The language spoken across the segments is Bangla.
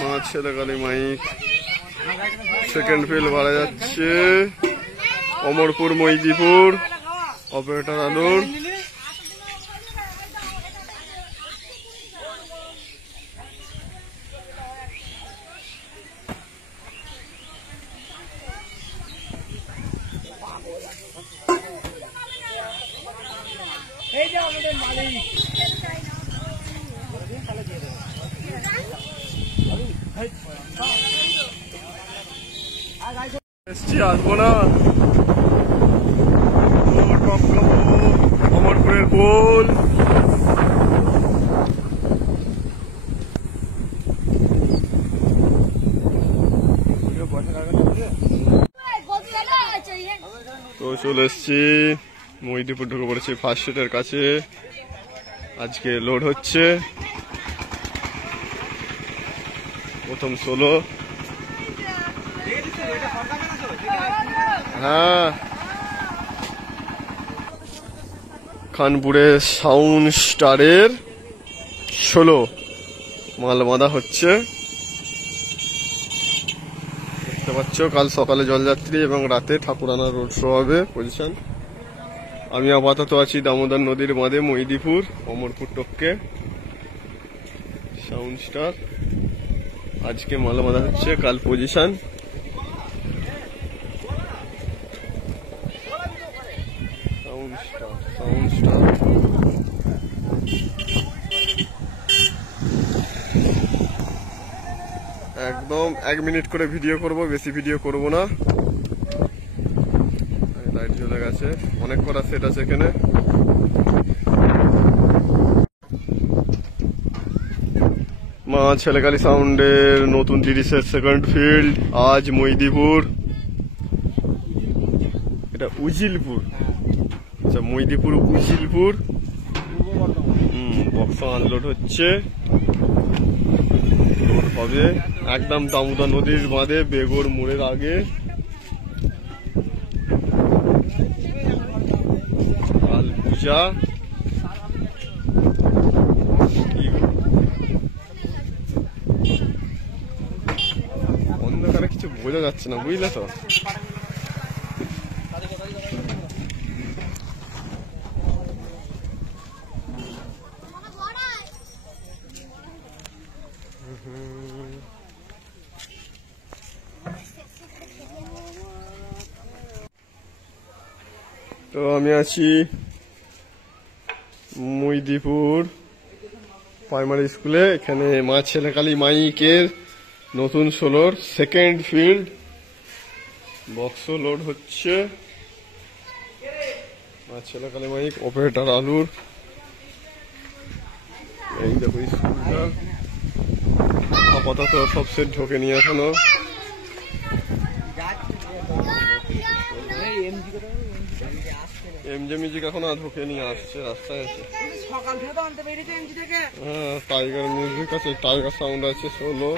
মা ছেলে কালী মাইক সেকেন্ড ফিল বাড়া যাচ্ছে। অমরপুর মইদিপুর অপারেটর আলুর। আসবো না অমরপুরের পোল। তো চলে এসছি মইদিপুর, ঢুকে পড়েছি ফার্স্ট সিটের কাছে। আজকে লোড হচ্ছে প্রথম সোলো। হ্যাঁ, খানপুরে সাউন্ড স্টারের 16 মাল বাঁধা হচ্ছে। দেখতে পাচ্ছ কাল সকালে জলযাত্রী এবং রাতে ঠাকুরানা রোড শো হবে পজিশন। আমি আপাতত আছি দামোদর নদীর বাঁধে মইদিপুর অমরপুর টপকে। সাউন্ড স্টার আজকে মাল বাঁধা হচ্ছে, কাল পজিশন। একদম 1 মিনিট করে ভিডিও করব, বেশি ভিডিও করব না। লাইট জ্বলে গেছে, অনেক করা সেট আছে এখানে। মা ছেলেকালী সাউন্ডের নতুন 30-এর সেকেন্ড ফিল্ড আজ মইদিপুর। এটা উজিলপুর, আচ্ছা মইদিপুর উজিলপুর। বক্স আনলোড হচ্ছে, লোড হবে একদম দামোদর নদীর বাঁধে বেগর মোড়ের আগে। কাল পূজা, অন্ধকারে কিছু বোঝা যাচ্ছে না, বুঝলে তো। তো আমি আছি মইদিপুর প্রাইমারি স্কুলে। এখানে মা ছেলেকালী মাইকের নতুন সোলোর সেকেন্ড ফিল্ড বক্স লোড হচ্ছে। মা ছেলেকালী মাইক অপারেটর আলুর। এই দেখো স্কুলটা আপাতত সব সেট ঢোকে নিয়ে এখনো। এমজে মিউজিক এখনো ঢোকে নিয়ে আসছে, রাস্তায় আছে। হ্যাঁ, টাইগার মিউজিক আছে, টাইগার সাউন্ড আছে, সোলো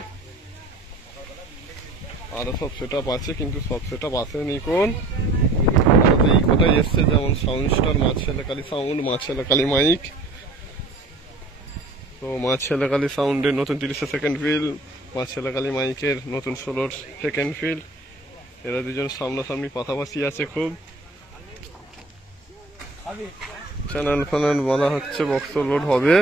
আরো সব সেট আপ আছে, কিন্তু সব সেট আপ আসেনি কোন। এই কথাই এসছে, যেমন সাউন্ড স্টার, মা ছেলেকালী সাউন্ড, মা ছেলেকালী মাইক। তো মা ছেলেকালী সাউন্ডের নতুন 30-এর সেকেন্ড ফিল, মা ছেলেকালী মাইকের নতুন সোলোর সেকেন্ড ফিল। এরা দুজন সামনাসামনি পাশাপাশি আছে খুব। চ্যানেল ফ্যানেল বলা হচ্ছে, বক্স লোড হবে।